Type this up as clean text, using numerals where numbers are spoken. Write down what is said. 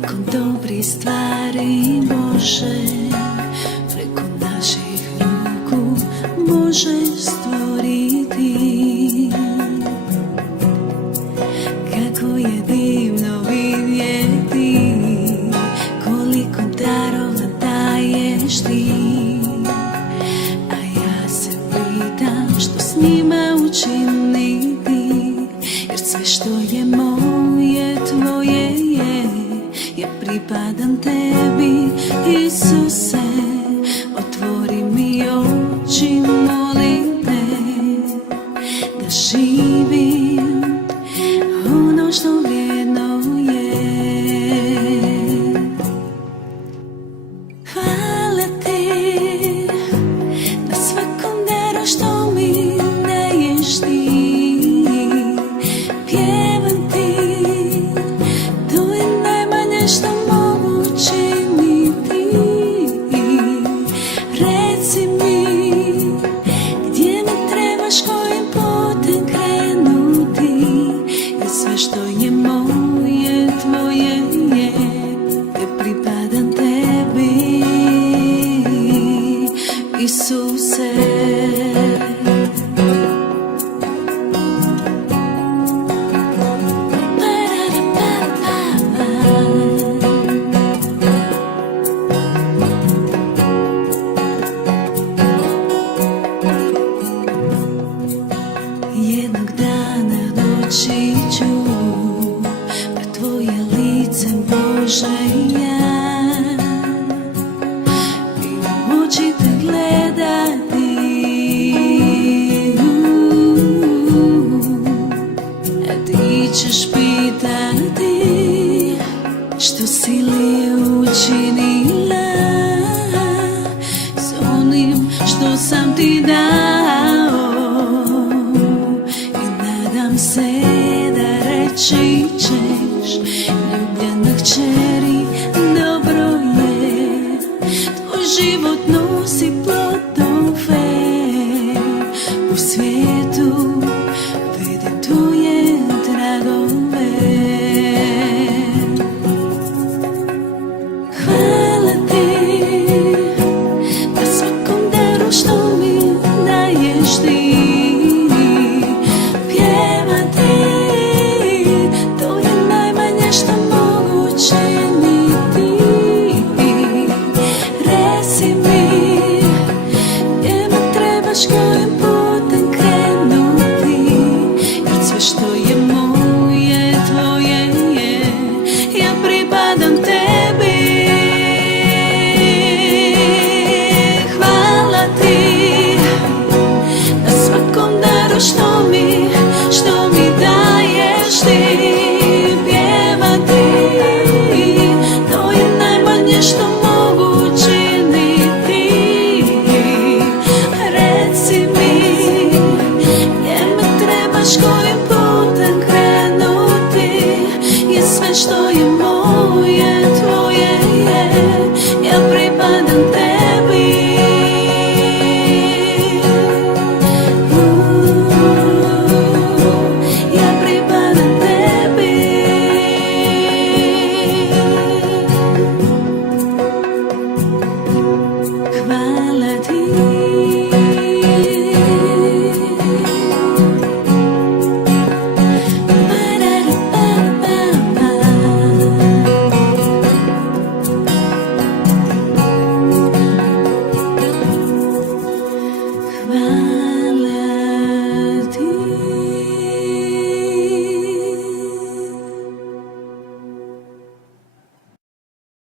Toliko dobrih stvari Bože preko naših ruku možeš stvoriti. Kako je divno vidjeti koliko darova daješ ti, a ja se pitam što s njima učiniti, jer sve što je moje tvoje je, ja pripadam tebi, Isuse. Otvori mi oči, molim te, da živim ono što vrijedno je. Hvala ti na svakom daru što mi daješ ti. Pjevam ti, to je najmanje što mogu činiti. Reci mi gdje mi trebaš, kojim putem krenuti, jer sve što je moje tvoje je, ja pripadam tebi, Isuse. Jednog dana doći ću pred tvoje lice, Bože, ja, i moći te gledati, a ti ćeš pitati što si li učinila s onim što sam ti dao. Nadam se da reći ćeš, ljubljena kćeri, dobro je, tvoj život nosi plodove. U svijetu vidim tvoje tragove. Hvala ti na svakom daru što mi daješ ti. Kojim putem krenuti, jer sve što je moje tvoje je, ja pripadam tebi. Hvala ti na svakom daru što mi daješ ti. Pjevati, to je najmanje što mogu činiti. Reci mi